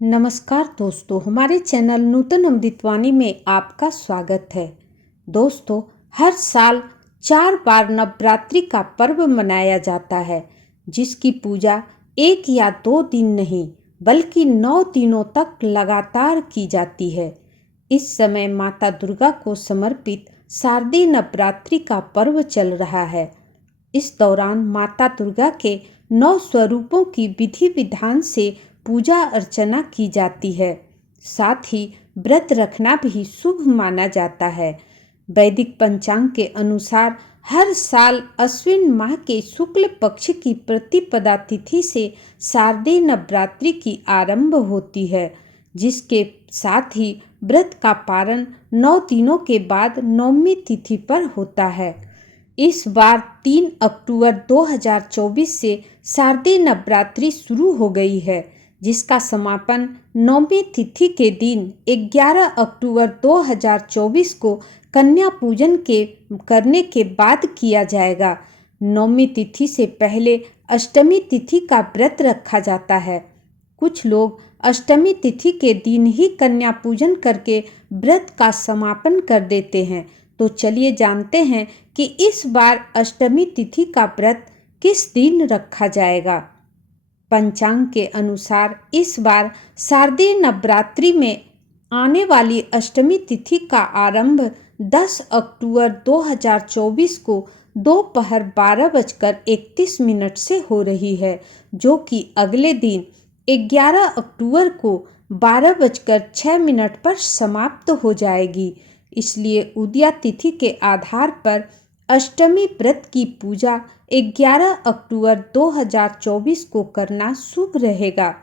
नमस्कार दोस्तों, हमारे चैनल नूतन अमृतवाणी में आपका स्वागत है। दोस्तों, हर साल 4 बार नवरात्रि का पर्व मनाया जाता है, जिसकी पूजा 1 या 2 दिन नहीं बल्कि 9 दिनों तक लगातार की जाती है। इस समय माता दुर्गा को समर्पित शारदीय नवरात्रि का पर्व चल रहा है। इस दौरान माता दुर्गा के 9 स्वरूपों की विधि विधान से पूजा अर्चना की जाती है। साथ ही व्रत रखना भी शुभ माना जाता है। वैदिक पंचांग के अनुसार हर साल अश्विन माह के शुक्ल पक्ष की प्रतिपदा तिथि से शारदीय नवरात्रि की आरंभ होती है, जिसके साथ ही व्रत का पारण 9 दिनों के बाद 9वीं तिथि पर होता है। इस बार 3 अक्टूबर 2024 से शारदीय नवरात्रि शुरू हो गई है, जिसका समापन 9वीं तिथि के दिन 11 अक्टूबर 2024 को कन्या पूजन करने के बाद किया जाएगा। 9वीं तिथि से पहले अष्टमी तिथि का व्रत रखा जाता है। कुछ लोग अष्टमी तिथि के दिन ही कन्या पूजन करके व्रत का समापन कर देते हैं। तो चलिए जानते हैं कि इस बार अष्टमी तिथि का व्रत किस दिन रखा जाएगा। पंचांग के अनुसार इस बार शारदीय नवरात्रि में आने वाली अष्टमी तिथि का आरंभ 10 अक्टूबर 2024 को दोपहर 12:31 से हो रही है, जो कि अगले दिन 11 अक्टूबर को 12:06 पर समाप्त हो जाएगी। इसलिए उदया तिथि के आधार पर अष्टमी व्रत की पूजा 11 अक्टूबर 2024 को करना शुभ रहेगा।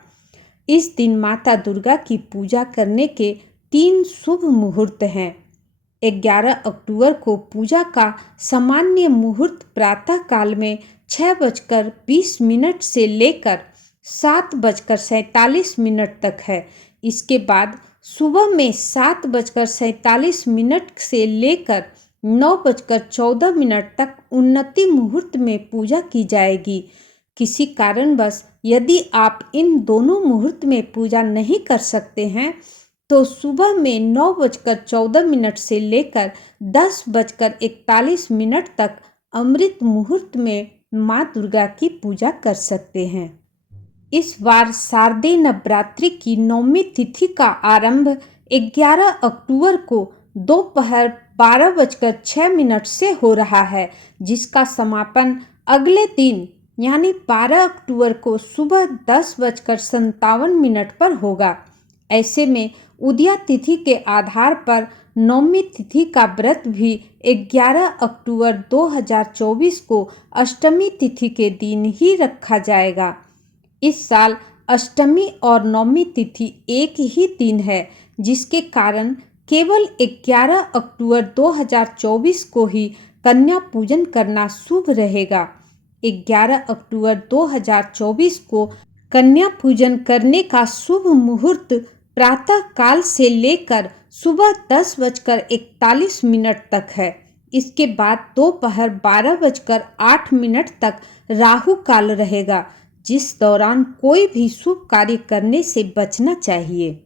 इस दिन माता दुर्गा की पूजा करने के 3 शुभ मुहूर्त हैं। 11 अक्टूबर को पूजा का सामान्य मुहूर्त प्रातः काल में 6:20 से लेकर 7:47 तक है। इसके बाद सुबह में 7:47 से लेकर 9:14 तक उन्नति मुहूर्त में पूजा की जाएगी। किसी कारणवश यदि आप इन दोनों मुहूर्त में पूजा नहीं कर सकते हैं तो सुबह में 9:14 से लेकर 10:41 तक अमृत मुहूर्त में माँ दुर्गा की पूजा कर सकते हैं। इस बार शारदीय नवरात्रि की 9वीं तिथि का आरंभ 11 अक्टूबर को दोपहर 12:06 से हो रहा है, जिसका समापन अगले दिन यानी 12 अक्टूबर को सुबह 10:57 पर होगा। ऐसे में उदया तिथि के आधार पर 9वीं तिथि का व्रत भी 11 अक्टूबर 2024 को अष्टमी तिथि के दिन ही रखा जाएगा। इस साल अष्टमी और 9वीं तिथि एक ही दिन है, जिसके कारण केवल 11 अक्टूबर 2024 को ही कन्या पूजन करना शुभ रहेगा। 11 अक्टूबर 2024 को कन्या पूजन करने का शुभ मुहूर्त प्रातः काल से लेकर सुबह 10:41 तक है। इसके बाद दोपहर 12:08 तक राहु काल रहेगा, जिस दौरान कोई भी शुभ कार्य करने से बचना चाहिए।